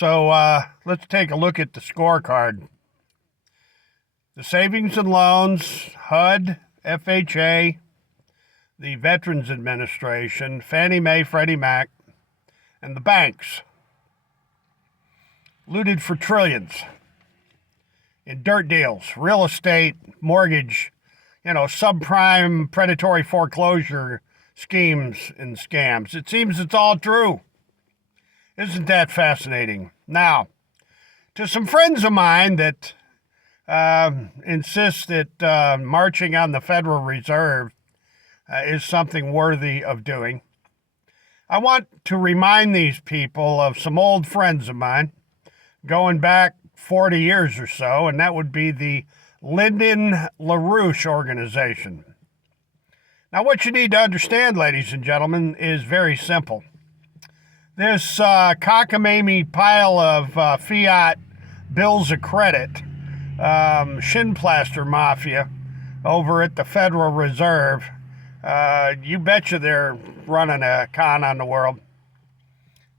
Let's take a look at the scorecard. The Savings and Loans, HUD, FHA, the Veterans Administration, Fannie Mae, Freddie Mac, and the banks looted for trillions in dirt deals, real estate, mortgage, subprime predatory foreclosure schemes and scams. It seems it's all true. Isn't that fascinating? Now, to some friends of mine that insist that marching on the Federal Reserve is something worthy of doing, I want to remind these people of some old friends of mine going back 40 years or so, and that would be the Lyndon LaRouche organization. Now, what you need to understand, ladies and gentlemen, is very simple. This cockamamie pile of fiat bills of credit, shin plaster mafia over at the Federal Reserve, you betcha they're running a con on the world.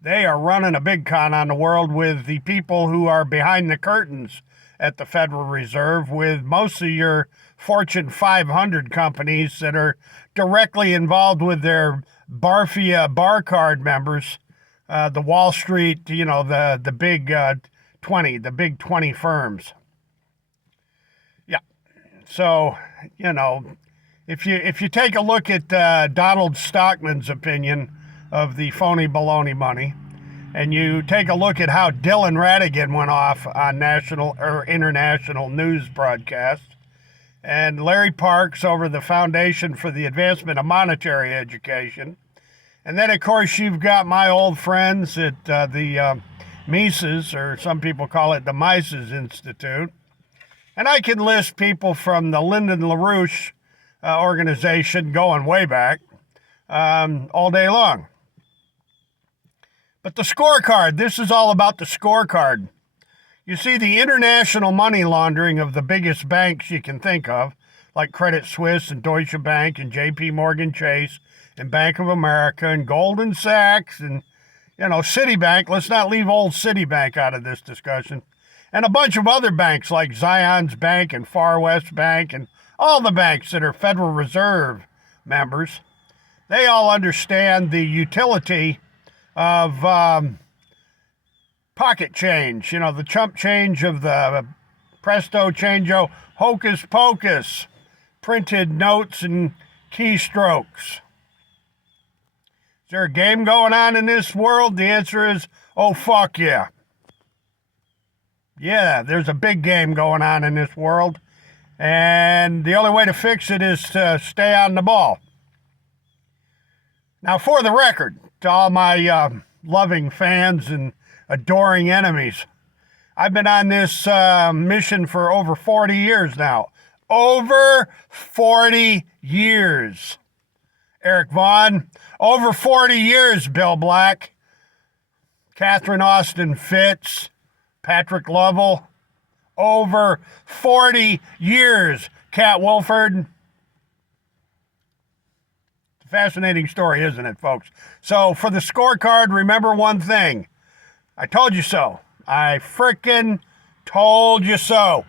They are running a big con on the world with the people who are behind the curtains at the Federal Reserve, with most of your Fortune 500 companies that are directly involved with their Barfia bar card members, the Wall Street, the big 20, the big 20 firms. Yeah. So, if you take a look at Donald Stockman's opinion of the phony baloney money, and you take a look at how Dylan Ratigan went off on national or international news broadcasts, and Larry Parks over the Foundation for the Advancement of Monetary Education, and then, of course, you've got my old friends at the Mises, or some people call it the Mises Institute, and I can list people from the Lyndon LaRouche organization going way back all day long. But the scorecard, this is all about the scorecard. You see, the international money laundering of the biggest banks you can think of, like Credit Suisse and Deutsche Bank and JP Morgan Chase and Bank of America and Goldman Sachs and, Citibank. Let's not leave old Citibank out of this discussion. And a bunch of other banks like Zions Bank and Far West Bank and all the banks that are Federal Reserve members. They all understand the utility of pocket change, the chump change of the presto changeo, hocus pocus, printed notes and keystrokes. Is there a game going on in this world? The answer is, oh, fuck yeah. Yeah, there's a big game going on in this world, and the only way to fix it is to stay on the ball. Now, for the record, to all my loving fans and adoring enemies, I've been on this mission for over 40 years now. Over 40 years. Eric Vaughn. Over 40 years, Bill Black. Catherine Austin Fitts. Patrick Lovell. Over 40 years, Cat Wolford. Fascinating story, isn't it, folks? So for the scorecard, remember one thing. I told you so. I frickin' told you so.